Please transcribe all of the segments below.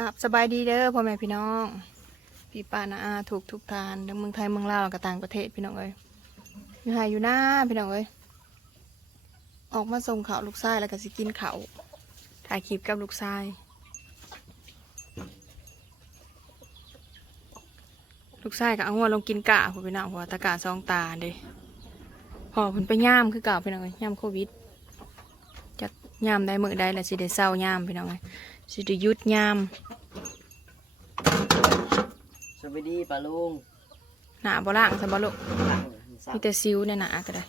กับสบายดีเด้อพ่อแม่พี่น้อง พี่ป้านาอาถูกทุกทานทั้งเมืองไทยเมืองลาวแล้วกับต่างประเทศพี่น้องเอ้ยอยู่หายอยู่หน้าพี่น้องเอ้ยออกมาส่งข่าวลูกชายแล้วก็สิกินเขาถ่ายคลิปกับลูกชายลูกชายก็เอาหัวลงกินกะพ่อพี่น้องหัวตะกะซองตาเด้พอเพิ่นไปย่ามคือเก่าพี่น้องเอ้ยย่ามโควิดจักย่ามได้มื้อใดแล้วสิได้เศร้าย่ามพี่น้องเอ้ย สิได้หยุดย่ามสวัสดีป้าลุงหนาบ่ล่างสบลุหลังสัมีบแต่ซิวเนี่ยหนาก็ได้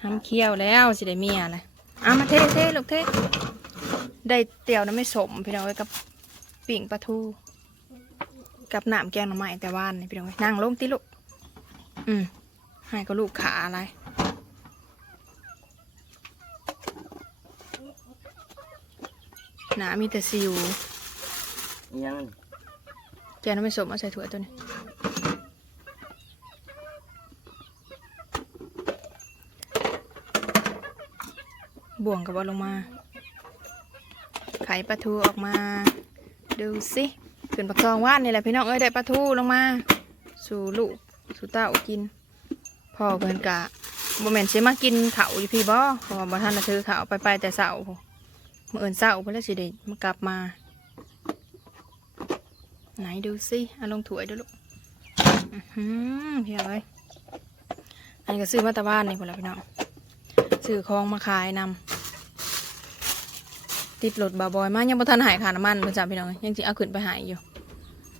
ทำเคี้ยวแล้วสิได้เมียเลยเอามาเทเทลูกเทได้เตี๋ยวน้ำไม่สมพี่น้องไว้ยกับปิ่งปลาทู กับหนามแกงหน่อไม้แต่ว่านนี่พี่น้องเอ้ยนั่งลงติลูกอืมให้ก็ลูกขาอะไร หนามีแต่ซิวยังแกงน้ำไม่สมเอาใส่ถ้วยตัวนี้บ่วงกับบอลลงมา ไข่ปลาทูออกมา ดูสิขึ้นปักซองว่านนี่แหละพี่น้องเอ้ยได้ปลาทูลงมา สู่ลูกสู่เต้ากิน พ่อเพิ่นกะบ่แม่นสิมากินเขาวอยู่พี่บ่เพราะว่าบ่ทันได้ถือเขาวไปไปแต่เช้าพู้ นมื้ออื่นเช้าเพิ่นแล้วสิได้มากลับมา ไหนดูสิเอาลงถ้วยดูลูกหือพี่น้องเอ้ยอันนี้ก็ซื้อมาแตะบ้านนี่พุ่นล่ะพี่น้องซื้อของมาขายนำติดรถบาบอยมากยังบ่ทันหายค่าน้ำมันเพิ่นจ้าพี่น้องยังสิเอาขึ้นไปหายอยู่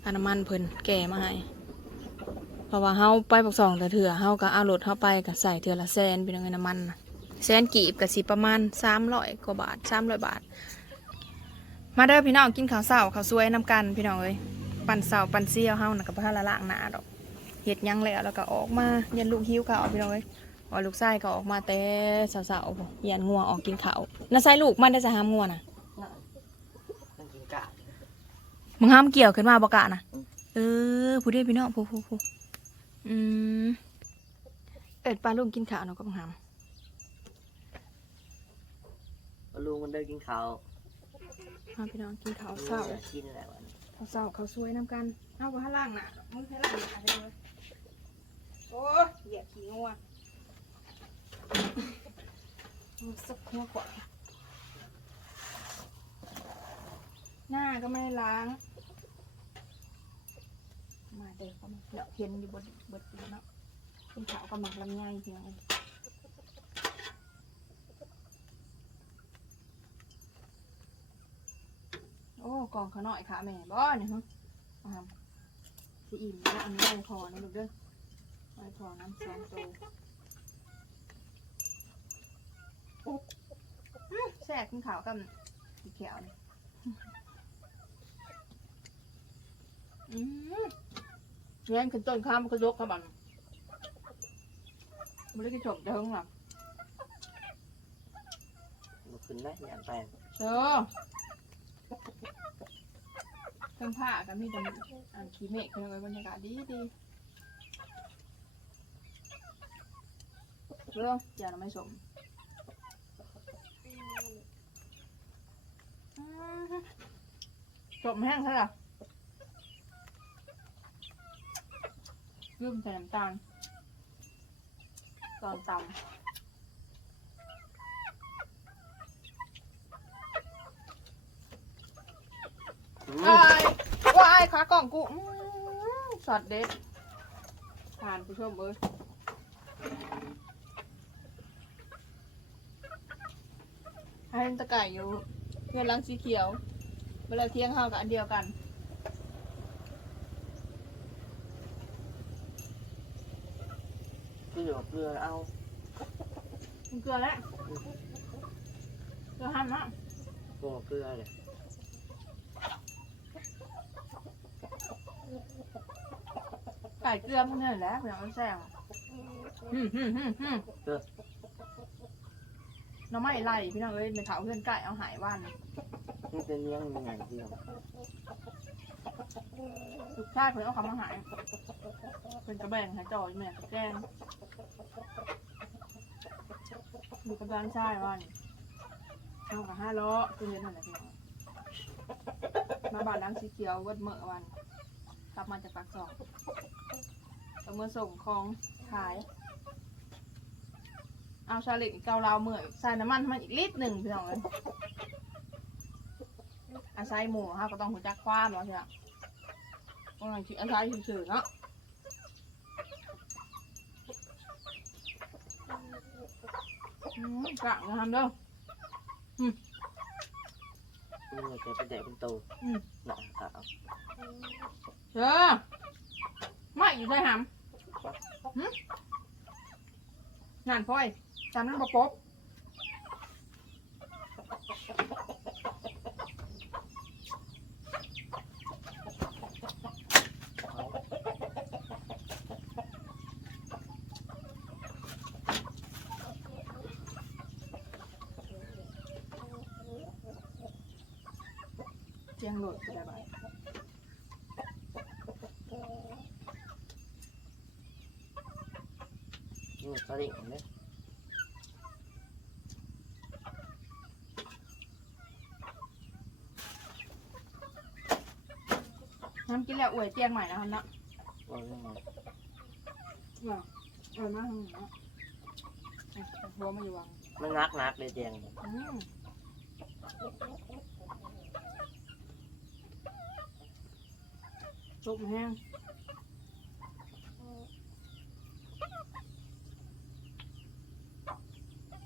ค่าน้ำมันเพิ่นแก่มาให้เพราะว่าเฮาไปปกสองแต่เถื่อเฮาก็เอารถเฮาไปก็ใส่เถื่อละแสนพี่น้องเอ้ยน้ำมันนะ แสนกีบก็สิประมาณ300กว่าบาท300บาท มาเด้อพี่น้องกินข้าวเช้าข้าวสวยนํกันพี่น้องเอ้ยปั่นเช้าปั่นเซี่ยวเฮาน่ะก็บ่ทันละล้างหน้าดอกเฮ็ดหยังแล้วแล้วก็ออกมาเรียนลูกหิวข้าวพี่น้องเอ้ยว่าลูกชายก็ออกมาแต่สาวๆพุ่นเหยียนงัวออกกินข้าวน่าใส่ลูกมันได้จะหามงัวน่ะต้องกินกะมึงห้ามเกี่ยวขึ้นมาบอกกะน่ะอืมเออผู้เดียวพี่น้องผู้ผู้ผู้อืมเอ็ดปลาลูกกินข้าวเนาะก็มึงห้าม ป้าลุงมันเดินกินข้าวมาพี่น้องกินข้าวเช้ากินอะไรวะข้าวเช้าข้าวสวยน้ำกันเอาไปให้ล่างหน่ะมึงให้ล่างหน่ะให้เลยโอ้ยเหยียบขี้งัวเอาสักหัวขวาหน้าก็ไม่ได้ล้าง มาเด็กก็มาเนาะเพียนอยู่บนบนเนาะเป็นขาวก็หมักลำไยเพียง เองโอ้กองเขาหน่อยค่ะแม่บ่เนี่ยฮะเอาทำสิอิ่มแล้วอันนี้ไม่พอนะลูกเด้อไม่พอน้ำสองตัวแซ่บขึ้นขาวกับสีเขียวนี่อืมเงี้ยขึ้นต้นข้ามก็ยกครับบันไม่ได้กินจบเด้งหรอขึ้นได้อย่างแปลงเออ เครื่องผ้าก็มีแต่อ่านขี้เมฆเลยบรรยากาศดีดีเรื่องอย่าเราไม่สมอืมสมแห้งใช่หรอลืมใส่น้ำตาลตอนตำ วา ยวากล่องกูอื้อสอดเด็ดผ่านผู้ชมเอ้ยให้ตะไก่อยู่เพื่อนล้างสีเขียวเวลาเที่ยงข้าวกับอันเดียวกันเกลือเกลือเอาเกลือแล้วเกลือหั่นนะโอ้เกลือเลย ไก่เกลือมันเนี่ยแหละเพื่อนมันแซ่บฮึมฮึมฮึมฮึมน้องไม่ไล่พี่น้องเอ้ยในเถาเพื่อนไก่เอาหายว่านนี่เป็นยังไงเดียวลูกชายเพิ่นเอาคำมาหายเพิ่นกระแบ่งให้จอยแม่กับแกงดูกระดานชายว่านี่เอากับห้าล้อคือเห็นนั่นแหละพี่น้องมาบ้านหลังสีเขียวเวิดเมื่อวัน กลับมาจากปากซองเอามื่อส่งของขาย เอาชาลิกเกาเหลาเมื่อใส่น้ำมันให้มันอีกลิตรหนึ่งพี่น้องเลยอาศัยหมูฮะก็ต้องหัวจักคว้าเนาะเชียวกำลังอาศัยสื่อๆเนาะอืมกลางนะครับเด้อมัน เลยจะไปแดกเป็นโตอืม หนังสาวเด้อไม่อยู่ใช่หำหึนั่นพ่อยจำนั้นบ่ปบ เจียงโหลดก็ได้บ่ายนี่สลิงเนี่ยน้ำกินแล้วอวยเตียงใหม่นะครับเนาะว่าเรื่องไงว่าอร่อยมากเลยเนาะอะหัวมาอยู่วังมันนักนักเลยแจงอืม ซุปแห้ง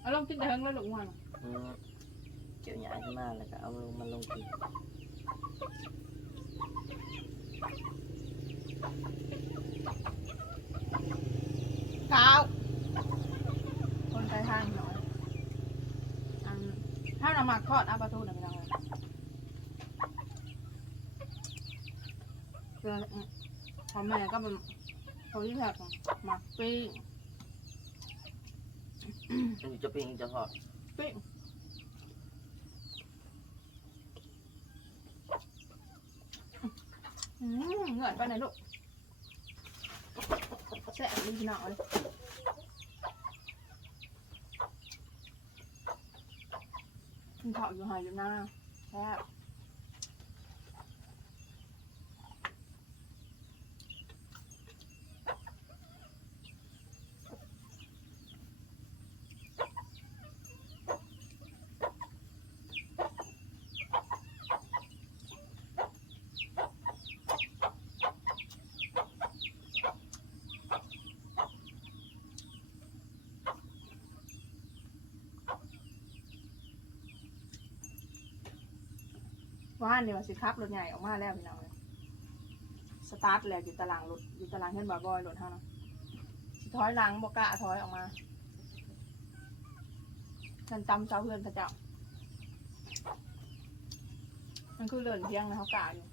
เอาลองกินแต่เฮิงแล้วลูกมันอืมเกี่ยวหยาขึ้นมาแล้วก็เอาลงมันลงกินกาวคนไทยทางหน่อยอันถ้าเราหมักทอดเอาปลาทูหน่อยไปลอง เจอพ่อแม่ก็เป็นเขาที่แทกหมักปิ้งจะปิ้งจะทอดปิ้งอืมเหงื่อไปไหนลูกแซ่บดีพี่อยกินข้าวอยู่หายอยู่หน้าแซ่บ ว่านเนี่ยว่าสิครับรถใหญ่ออกมาแล้วพี่น้องเลยสตาร์ทแล้วอยู่ตารางรถอยู่ตารางเห็นบ่อยรถเท่านั้นสิถอยหลังบอกกะถอยออกมาฉันตำเจ้าเพื่อนพระเจ้ามันคือเดินเพียงนะเขากล้าอยู่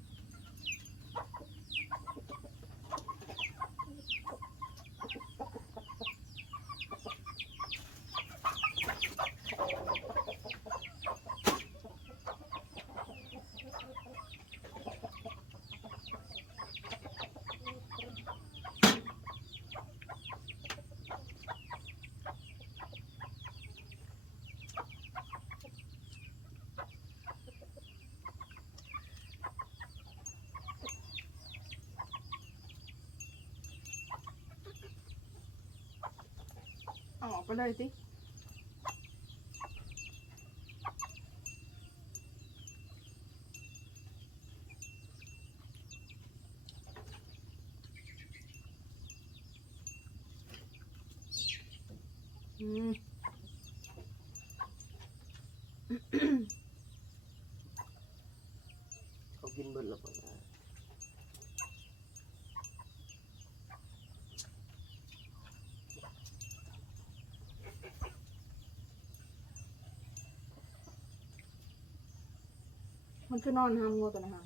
เอาออกไปเลยสิอืม เขากินเบิดแล้วก่อนนะ มันคือนอนห้ามงัวตัวนะฮะ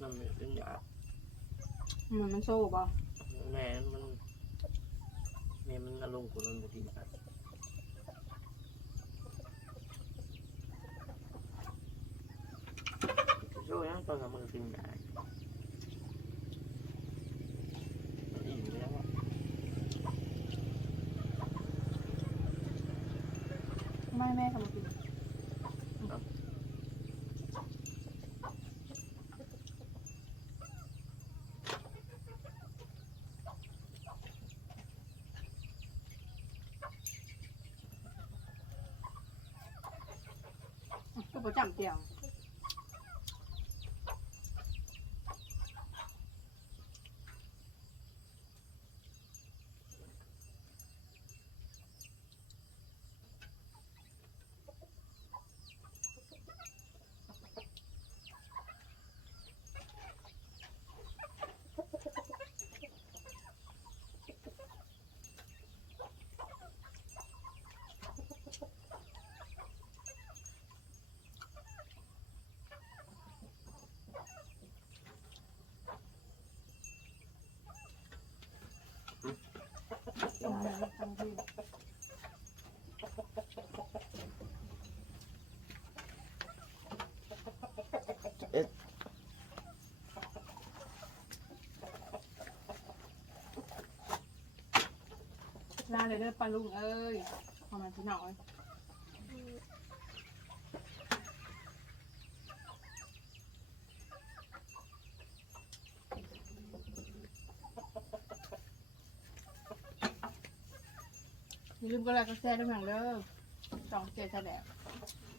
มันเป็นหยามันมันโซ่บ่แม่มันแม่มันอารมณ์ของมันบดีนะโซ่ยังตอนกับมือกินหยา ให้แม่ทำกินก็ประจำเตียง เอ๊ะลาเลยเด้อปลาลุงเอย่าลืมก็ไลค์ก็แชร์ด้วยหนังเด้อสองเจ็ดแสดง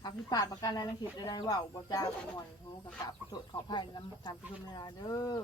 หากพี่ปาดประกันอะไรนะคิดได้ได้ว่าวบ่จ้าบ่หน่อยโหกระกะประโยชน์ขอภัยนำการประชุมเวลาเด้อ